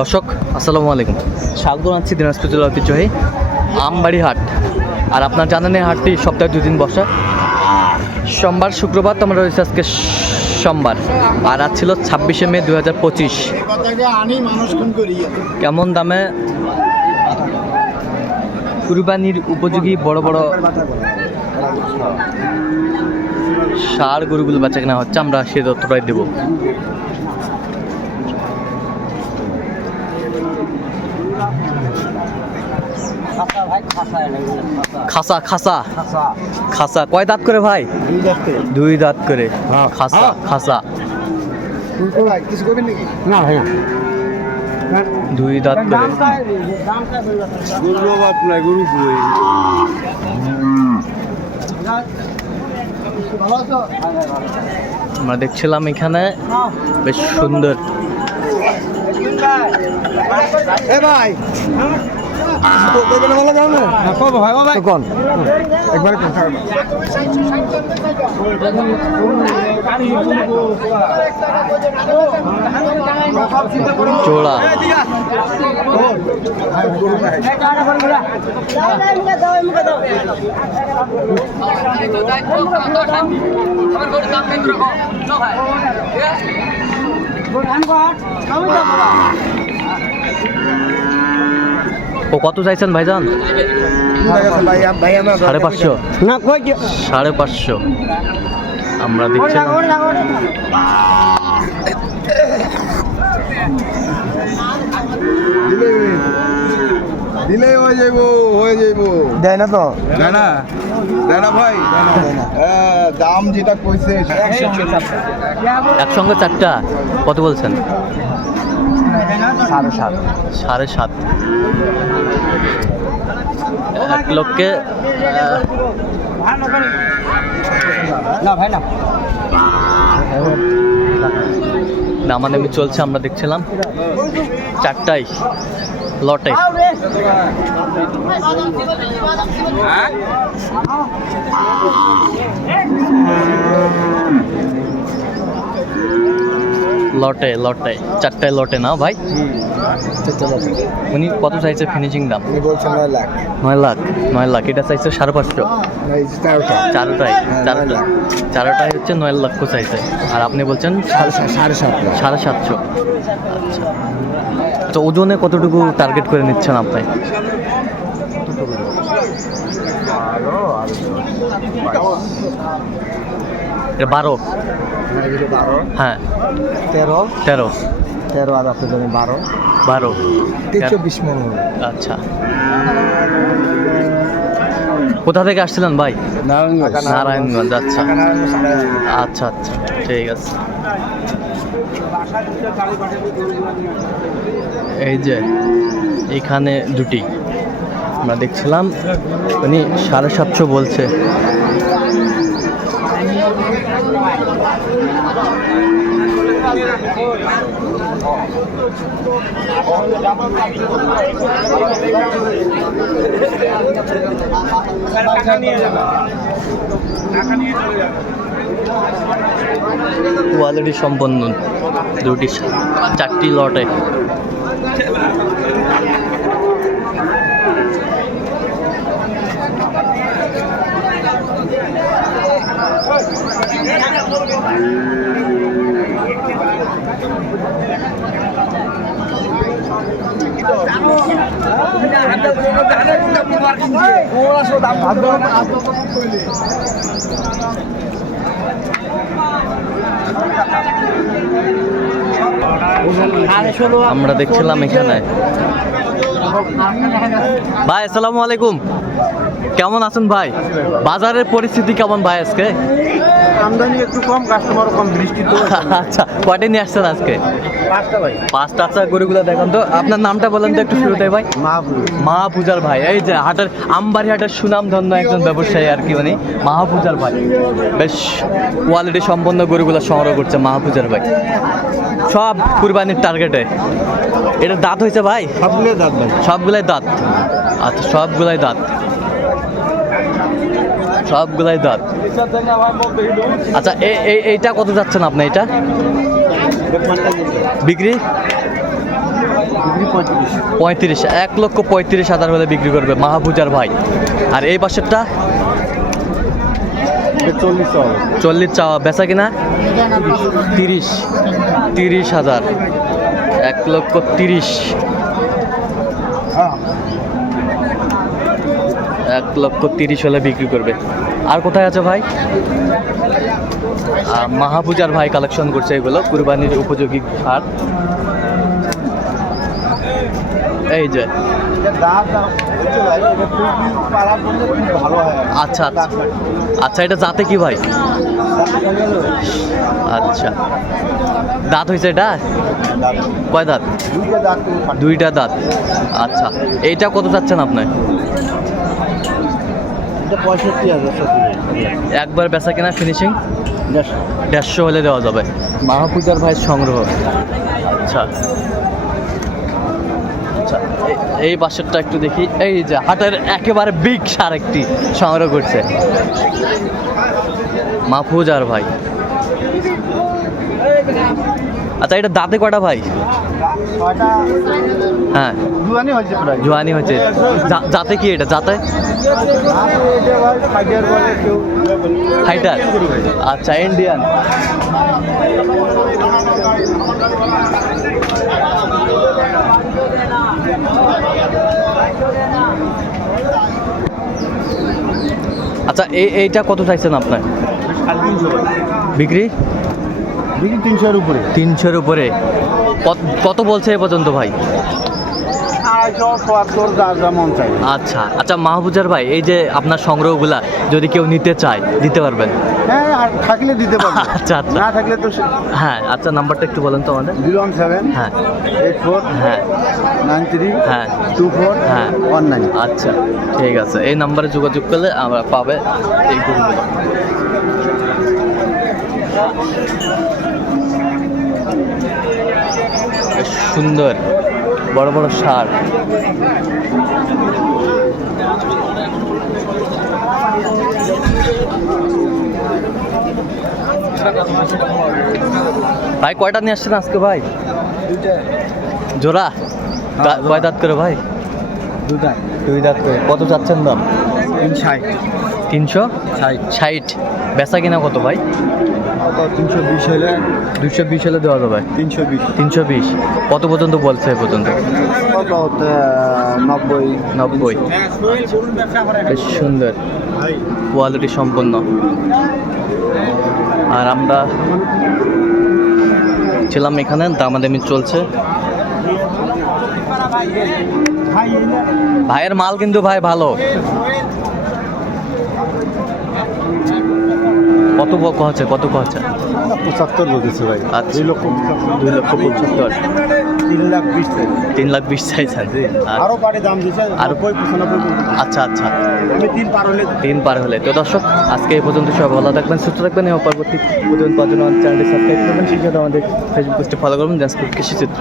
দর্শক আসসালামু আলাইকুম, স্বাগত জানাচ্ছি দিনাজপুর জেলার ঐতিহ্যবাহী আমবাড়ি হাট। আর আপনার জানেন এই হাটটি সপ্তাহে 2 দিন বসে, সোমবার শুক্রবার। তো আমরা রয়েছে আজকে সোমবার, আর আজ ছিল 26শে মে 2025। কেমন দামে কুরবানির উপযোগী বড় বড় ষাঁড় গরুগুলো বেচা কেনা হচ্ছে, আমরা সে তথ্যটাই দেবো। খাসা খাসা খাসা কয় দাঁত করে ভাই? 2 দাঁত করে খাসা খাসা। 2 দাঁত করে। আমরা দেখছিলাম এখানে বেশ সুন্দর। ভাই চোড়া ও কত চাইছেন ভাইজান? 550 না কই 550 আমরা দেখছিলাম। দিলে হয়ে যাইব দেয় না তো, দেয় না ভাই, দাম যেটা কইছে একসঙ্গে 4টা কত বলছেন? 7.5 এক লোককে না ভাই না নামানামি চলছে, আমরা দেখছিলাম 4টাই লটে। লটে 4টায় লটে না ভাই? উনি কত চাইছে ফিনিশিং দাম? বলছেন 9 লাখ। 9 লাখ। এটা চাইছে 550। চারোটাই হচ্ছে 9 লক্ষ চাইছে, আর আপনি বলছেন 750। আচ্ছা, তো ওজনে কতটুকু টার্গেট করে নিচ্ছেন আপনি? 12। হ্যাঁ 13 আর আপনার জন্য 12 24 মন হবে। আচ্ছা, কোথা থেকে আসছিলেন ভাই? নারায়ণগঞ্জ। আচ্ছা আচ্ছা আচ্ছা, ঠিক আছে। এই যে এখানে দুটি আমরা দেখছিলাম, উনি 750 বলছে। কোয়ালিটি সম্পন্ন 4টি লটে। আমরা দেখছিলাম এখানে। ভাই আসসালামু আলাইকুম, কেমন আছেন ভাই? বাজারের পরিস্থিতি কেমন ভাই আজকে? আমদানি একটু কম, কাস্টমার কম, বৃষ্টি তো। আচ্ছা, কয়টা নিয়ে আসছেন আজকে? 5টা ভাই। 5টা। আচ্ছা, গরুগুলো দেখুন তো। আপনার নামটা বলেন তো একটু শুরুতে ভাই। মাহফুজার ভাই। এই যে হাটের আমবাড়ি হাটের সুনামধন্য একজন ব্যবসায়ী আর কি, উনি মাহফুজার ভাই। বেশ কোয়ালিটি সম্পন্ন গরুগুলো সংগ্রহ করছে মাহফুজার ভাই, সব কুরবানির টার্গেটে। এটা দাঁত হয়েছে ভাই? সবগুলোই দাঁত ভাই। সবগুলাই দাঁত। আচ্ছা, সবগুলাই দাঁত। আচ্ছা, এইটা কত যাচ্ছেন আপনি? এটা বিক্রি বিক্রি 35। 35, 1,35,000 হলে বিক্রি করবে মাহফুজার ভাই। আর এই পাশেরটা 40 হবে। 40 চাওয়া, বেচা কিনা 30,000, 1,30,000, হ্যাঁ 1,30,000 হলে বিক্রি করবে। আর কোথায় আছে ভাই? মাহফুজার ভাই কালেকশন করছে এগুলো কুরবানির উপযোগী সার। এই যে ভালো হয়। আচ্ছা আচ্ছা আচ্ছা, এটা জাতে কি ভাই? আচ্ছা, দাঁত হয়েছে এটা? কয় দাঁত? দুইটা দাঁত। আচ্ছা, এইটা কত চাচ্ছেন আপনি? 65,000। একবার বেচা কিনা ফিনিশিং 150 হলে দেওয়া যাবে। মাহফুজার ভাইয়ের সংগ্রহ। আচ্ছা আচ্ছা, এই বাসেরটা একটু দেখি। এই যে হাটের একেবারে বিগ সার একটি সংগ্রহ করছে মাহফুজার ভাই। আচ্ছা, এটা দাঁতে কটা ভাই? হ্যাঁ, জুয়ানি হয়েছে প্রায়। জোয়ানি হয়েছে। জাতে কি এটা? জাতে ফাইটার। আচ্ছা, ইন্ডিয়ান। আচ্ছা, এইটা কত চাইছেন আপনার? 350 বিক্রি 300-এর উপরে। 300-এর উপরে। কত বলছে এ পর্যন্ত ভাই? 250 যা যা মন চাই। আচ্ছা আচ্ছা, মাহফুজার ভাই, এই যে আপনার সংগ্রহগুলা যদি কেউ নিতে চায় দিতে পারবেন? হ্যাঁ, আর থাকলে দিতে পারবো। আচ্ছা আচ্ছা, না থাকলে তো হ্যাঁ আচ্ছা, নাম্বারটা একটু বলেন তো আমাদের। 017 হ্যাঁ 84 হ্যাঁ 93 হ্যাঁ 24 হ্যাঁ 19। আচ্ছা, ঠিক আছে। এই নাম্বারে যোগাযোগ করলে আমরা পাবে এই গরুগুলো। বেশ সুন্দর বড় বড় সার। ভাই কয়টা নিয়ে আসছেন আজকে ভাই? জোড়া? কয় দাঁত করে ভাই? দুই দাঁত করে। কত চাচ্ছেন দাম? 360। বেচা কিনা কত ভাই? 320 হলে 220 হলে দেওয়া যাবে। 320 320। কত পর্যন্ত বলছে এ পর্যন্ত? কত 90। বেশ সুন্দর কোয়ালিটি সম্পন্ন। আর আমরা ছিলাম এখানে, দামাদামি চলছে। ভাইয়ের মাল কিন্তু ভাই ভালো। কত হচ্ছে? কত হচ্ছে? 75 বলতেছে ভাই। আচ্ছা, 2,75,000। 3,20,000 চাইছেন? আরো পারে দাম দিছে আরো 95 আচ্ছা আচ্ছা, আমি 3 পার হলে। তো দর্শক, আজকে এই পর্যন্ত সবাই ভালো থাকবেন, সুস্থ থাকবেন এবং পরবর্তী প্রতিদিন পাওয়ার জন্য চ্যানেলটি সাবস্ক্রাইব করবেন। সেই সাথে আমাদের ফেসবুক পেজটি ফলো করবেন, কৃষি চিত্র।